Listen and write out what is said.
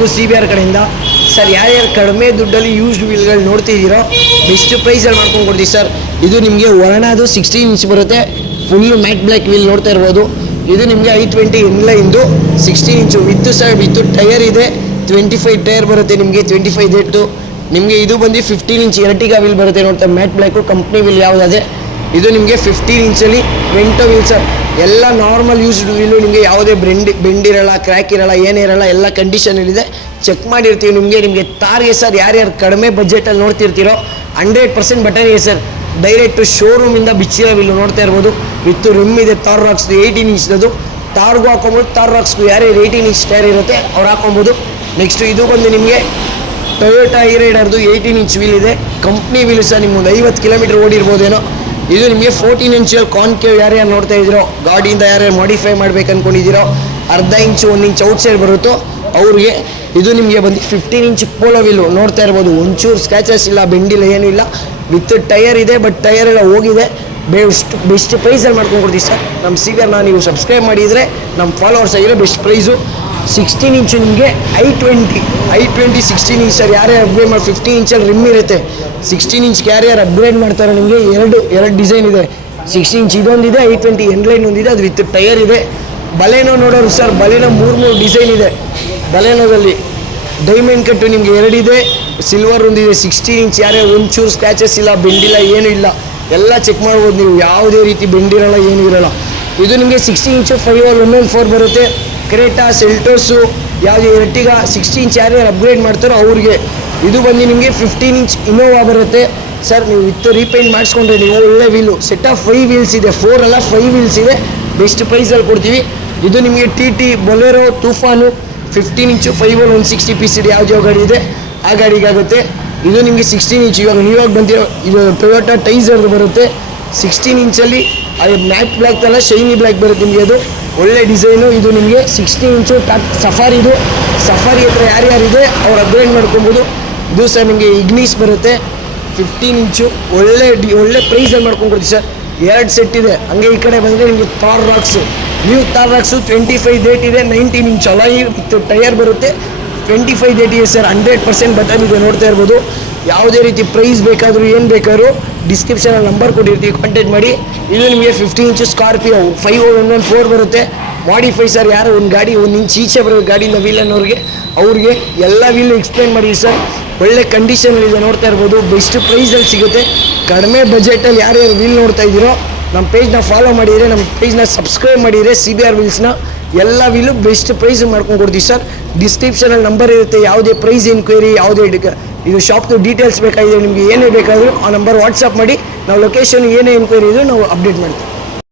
ಎಲ್ಲರಿಗೂ CBR ಕಡೆಯಿಂದ sir ಯಾರ್ಯಾರು ಕಡಿಮೆ ದುಡ್ಡಲ್ಲಿ ಯೂಸ್ಡ್ ವೀಲ್ಗಳು ನೋಡ್ತಿದ್ದೀರೋ ಬೆಸ್ಟ್ ಪ್ರೈಸಲ್ಲಿ ಮಾಡ್ಕೊಂಡು ಕೊಡ್ತೀವಿ ಸರ್. ಇದು ನಿಮಗೆ ವರ್ಣದು 16 ಇಂಚ್ ಬರುತ್ತೆ, ಫುಲ್ಲು ಮ್ಯಾಟ್ ಬ್ಲ್ಯಾಕ್ ವೀಲ್ ನೋಡ್ತಾ ಇರ್ಬೋದು. ಇದು ನಿಮಗೆ I20 ಇನ್ಲೈನ್ದು 16 ಇಂಚು ವಿತ್ತು ಸರ್, ವಿತ್ತು ಟೈರ್ ಇದೆ. 25 ಟೈರ್ ಬರುತ್ತೆ ನಿಮಗೆ, 25 ಡೇಟು ನಿಮಗೆ. ಇದು ಬಂದು 15 ಇಂಚ್ ಎರಟಿಗಾ ವೀಲ್ ಬರುತ್ತೆ ನೋಡ್ತಾ, ಮ್ಯಾಟ್ ಬ್ಲ್ಯಾಕು ಕಂಪ್ನಿ ವೀಲ್ ಯಾವುದಾದೆ. ಇದು ನಿಮಗೆ 15 ಇಂಚಲ್ಲಿ ವೆಂಟೋ ವೀಲ್ ಸರ್. ಎಲ್ಲ ನಾರ್ಮಲ್ ಯೂಸ್ಡ್ ವೀಲು, ನಿಮಗೆ ಯಾವುದೇ ಬೆಂಡಿರಲ್ಲ, ಕ್ರ್ಯಾಕ್ ಇರಲ್ಲ, ಏನೇ ಇರಲ್ಲ, ಎಲ್ಲ ಕಂಡೀಷನಲ್ಲಿದೆ. ಚೆಕ್ ಮಾಡಿರ್ತೀವಿ ನಿಮಗೆ ತಾರ್ಗೆ ಸರ್. ಯಾರ್ಯಾರು ಕಡಿಮೆ ಬಜೆಟಲ್ಲಿ ನೋಡ್ತಿರ್ತೀರೋ 100% ಬಟನ್ ಇದೆ ಸರ್. ಡೈರೆಕ್ಟು ಶೋರೂಮಿಂದ ಬಿಚ್ಚಿರೋ ವೀಲು ನೋಡ್ತಾ ಇರ್ಬೋದು. ವಿತ್ತು ರಿಮ್ ಇದೆ, ತಾರ್ ರಾಕ್ಸ್ದು 18 ಇಂಚ್ದು. ತಾರ್ಗೂ ಹಾಕೊಬೋದು, ತಾರ್ ರಾಕ್ಸ್ಗೂ ಯಾರ್ಯಾರು 18 ಇಂಚ್ ಟೈರ್ ಇರುತ್ತೆ ಅವ್ರು ಹಾಕೊಬೋದು. ನೆಕ್ಸ್ಟು ಇದು ಬಂದು ನಿಮಗೆ ಟೊಯೋಟಾ ಹೈರೈಡರ್ದು 18 ಇಂಚ್ ವೀಲ್ ಇದೆ, ಕಂಪ್ನಿ ವೀಲ್ ಸರ್. ನಿಮ್ಗೆ 50 ಕಿಲೋಮೀಟರ್ ಓಡಿರ್ಬೋದೇನೋ. ಇದು ನಿಮಗೆ 14 ಇಂಚಲ್ಲಿ ಕಾನ್ಕೇವ್ ಯಾರ್ಯಾರು ನೋಡ್ತಾ ಇದ್ದೀರೋ, ಗಾಡಿಯಿಂದ ಯಾರ್ಯಾರು ಮಾಡಿಫೈ ಮಾಡ್ಬೇಕು ಅಂದ್ಕೊಂಡಿದ್ದೀರೋ, ಅರ್ಧ ಇಂಚು 1 ಇಂಚ್ ಔಟ್ಸೈಡ್ ಬರುತ್ತೋ ಅವ್ರಿಗೆ. ಇದು ನಿಮಗೆ ಬಂದು 15 ಇಂಚ್ ಪೋಲೋ ವೀಲು ನೋಡ್ತಾ ಇರ್ಬೋದು. ಒಂಚೂರು ಸ್ಕ್ಯಾಚಸ್ ಇಲ್ಲ, ಬೆಂಡಿಲ್ಲ, ಏನೂ ಇಲ್ಲ. ವಿತ್ ಟೈರ್ ಇದೆ, ಬಟ್ ಟೈರ್ ಎಲ್ಲ ಹೋಗಿದೆ. ಬೆಸ್ಟ್ ಪ್ರೈಸಲ್ಲಿ ಮಾಡ್ಕೊಂಡು ಕೊಡ್ತೀವಿ ಸರ್. ನಮ್ಮ CBRನ ನೀವು ಸಬ್ಸ್ಕ್ರೈಬ್ ಮಾಡಿದರೆ ನಮ್ಮ ಫಾಲೋವರ್ಸ್ ಆಗಿರೋ ಬೆಸ್ಟ್ ಪ್ರೈಸು. 16 ಇಂಚು ನಿಮಗೆ I20 16 ಇಂಚ್ ಸರ್. ಯಾರ್ಯಾರು ಅಪ್ಗ್ರೇಡ್ ಮಾಡಿ 15 ಇಂಚಲ್ಲಿ ರಿಮ್ ಇರುತ್ತೆ. 16 ಇಂಚ್ಗೆ ಯಾರ್ಯಾರು ಅಪ್ಗ್ರೇಡ್ ಮಾಡ್ತಾರೋ ನಿಮಗೆ ಎರಡು ಡಿಸೈನ್ ಇದೆ. 16 ಇಂಚ್ ಇದೊಂದಿದೆ, I20 ಎನ್ಲೈನ್ ಒಂದಿದೆ, ಅದು ವಿತ್ ಟೈರ್ ಇದೆ. ಬಲೆನೋ ನೋಡೋರು ಸರ್, ಬಲೆನೋ 3 ಡಿಸೈನ್ ಇದೆ. ಬಲೆನೋದಲ್ಲಿ ಡೈಮಂಡ್ ಕಟ್ಟು ನಿಮಗೆ 2 ಇದೆ, ಸಿಲ್ವರ್ ಒಂದಿದೆ. 16 ಇಂಚ್ ಯಾರ್ಯಾರು ಒಂಚೂರು ಸ್ಕ್ಯಾಚಸ್ ಇಲ್ಲ, ಬೆಂಡಿಲ್ಲ, ಏನೂ ಇಲ್ಲ, ಎಲ್ಲ ಚೆಕ್ ಮಾಡ್ಬೋದು ನೀವು. ಯಾವುದೇ ರೀತಿ ಬೆಂಡಿರಲ್ಲ, ಏನೂ ಇರೋಲ್ಲ. ಇದು ನಿಮಗೆ 16 ಇಂಚು 514 ಬರುತ್ತೆ. ಕ್ರೇಟಾ, ಸೆಲ್ಟೋಸು, ಯಾವುದು ಎರಟಿಗಾ 16 ಇಂಚ್ ಯಾರ್ಯಾರು ಅಪ್ಗ್ರೇಡ್ ಮಾಡ್ತಾರೋ ಅವ್ರಿಗೆ. ಇದು ಬಂದು ನಿಮಗೆ 15 ಇಂಚ್ ಇನೋವಾ ಬರುತ್ತೆ ಸರ್. ನೀವು ವಿತ್ ರೀಪೇಂಟ್ ಮಾಡಿಸ್ಕೊಂಡ್ರೆ ನೀವು ಒಳ್ಳೆ ವೀಲು. ಸೆಟ್ ಆಫ್ 5 ವೀಲ್ಸ್ ಇದೆ, 4 ಅಲ್ಲ 5 ವೀಲ್ಸ್ ಇದೆ. ಬೆಸ್ಟ್ ಪ್ರೈಸಲ್ಲಿ ಕೊಡ್ತೀವಿ. ಇದು ನಿಮಗೆ TT ಬೊಲೆರೋ ತೂಫಾನು 15 ಇಂಚು 5/160 PCD ಯಾವ ಗಾಡಿ ಇದೆ ಆ ಗಾಡಿಗಾಗುತ್ತೆ. ಇದು ನಿಮಗೆ 16 ಇಂಚ್. ಇವಾಗ ಬಂದಿರೋ ಇದು ಟೊಯೋಟಾ ಟೈಸರ್ ಬರುತ್ತೆ 16 ಇಂಚಲ್ಲಿ. ಅದು ಮ್ಯಾಟ್ ಬ್ಲ್ಯಾಕ್ ಅಲ್ಲ, ಶೈನಿ ಬ್ಲ್ಯಾಕ್ ಬರುತ್ತೆ ನಿಮಗೆ. ಅದು ಒಳ್ಳೆ ಡಿಸೈನು. ಇದು ನಿಮಗೆ 16 ಇಂಚು ಸಫಾರಿದು. ಸಫಾರಿ ಹತ್ರ ಯಾರ್ಯಾರಿದೆ ಅವ್ರು ಅಪ್ಗ್ರೇಡ್ ಮಾಡ್ಕೊಬೋದು. ಇದು ಸರ್ ನಿಮಗೆ ಇಗ್ನೀಸ್ ಬರುತ್ತೆ 15 ಇಂಚು. ಒಳ್ಳೆ ಪ್ರೈಸಲ್ಲಿ ಮಾಡ್ಕೊಂಡು ಕೊಡ್ತೀವಿ ಸರ್. 2 ಸೆಟ್ ಇದೆ. ಹಂಗೆ ಈ ಕಡೆ ಬಂದರೆ ನಿಮಗೆ ತಾರ್ ರಾಕ್ಸು, ನ್ಯೂ ತಾರ್ ರಾಕ್ಸು 25 ಡೇಟ್ ಇದೆ. 19 ಇಂಚ್ ಅಲಾಯಿ ವಿತ್ ಟೈರ್ ಬರುತ್ತೆ. 25 ಡೇಟ್ ಇದೆ ಸರ್. 100% ಬಟನ್ ಇದೆ ನೋಡ್ತಾ ಇರ್ಬೋದು. ಯಾವುದೇ ರೀತಿ ಪ್ರೈಸ್ ಬೇಕಾದರೂ ಏನು ಬೇಕಾದ್ರೂ ಡಿಸ್ಕ್ರಿಪ್ಷನಲ್ಲಿ ನಂಬರ್ ಕೊಟ್ಟಿರ್ತೀವಿ, ಕಾಂಟ್ಯಾಕ್ಟ್ ಮಾಡಿ. ಇದು ನಿಮಗೆ 15 ಇಂಚು ಸ್ಕಾರ್ಪಿಯೋ 5/114 ಬರುತ್ತೆ. Modify sir. ಯಾರು ಒಂದು ಗಾಡಿ 1 ಇಂಚ್ ಈಚೆ ಬರೋ ಗಾಡಿಯಿಂದ ವೀಲ್ ಅನ್ನೋರಿಗೆ ಅವ್ರಿಗೆ ಎಲ್ಲ ವೀಲ್ ಎಕ್ಸ್ಪ್ಲೇನ್ ಮಾಡಿ ಸರ್. ಒಳ್ಳೆ ಕಂಡೀಷನಲ್ಲಿದೆ ನೋಡ್ತಾ ಇರ್ಬೋದು. ಬೆಸ್ಟ್ ಪ್ರೈಸಲ್ಲಿ ಸಿಗುತ್ತೆ. ಕಡಿಮೆ ಬಜೆಟಲ್ಲಿ ಯಾರ್ಯಾರು ವೀಲ್ ನೋಡ್ತಾ ಇದ್ದೀರೋ ನಮ್ಮ ಪೇಜ್ನ ಫಾಲೋ ಮಾಡಿದರೆ, ನಮ್ಮ ಪೇಜ್ನ ಸಬ್ಸ್ಕ್ರೈಬ್ ಮಾಡಿದರೆ CBR ವೀಲ್ಸ್ನ ಎಲ್ಲ ವೀಲು ಬೆಸ್ಟ್ ಪ್ರೈಸ್ ಮಾಡ್ಕೊಂಡು ಕೊಡ್ತೀವಿ ಸರ್. ಡಿಸ್ಕ್ರಿಪ್ಷನಲ್ಲಿ ನಂಬರ್ ಇರುತ್ತೆ. ಯಾವುದೇ ಪ್ರೈಸ್ ಎನ್ಕ್ವೈರಿ, ಯಾವುದೇ ಇದು ಶಾಪ್ದು ಡೀಟೇಲ್ಸ್ ಬೇಕಾಗಿದೆ ನಿಮಗೆ, ಏನೇ ಬೇಕಾದರೂ ಆ ನಂಬರ್ ವಾಟ್ಸಪ್ ಮಾಡಿ. ನಾವು ಲೊಕೇಶನ್ ಏನೇ ಎನ್ಕ್ವೈರಿ ಇದ್ರೂ ನಾವು ಅಪ್ಡೇಟ್ ಮಾಡ್ತೀವಿ.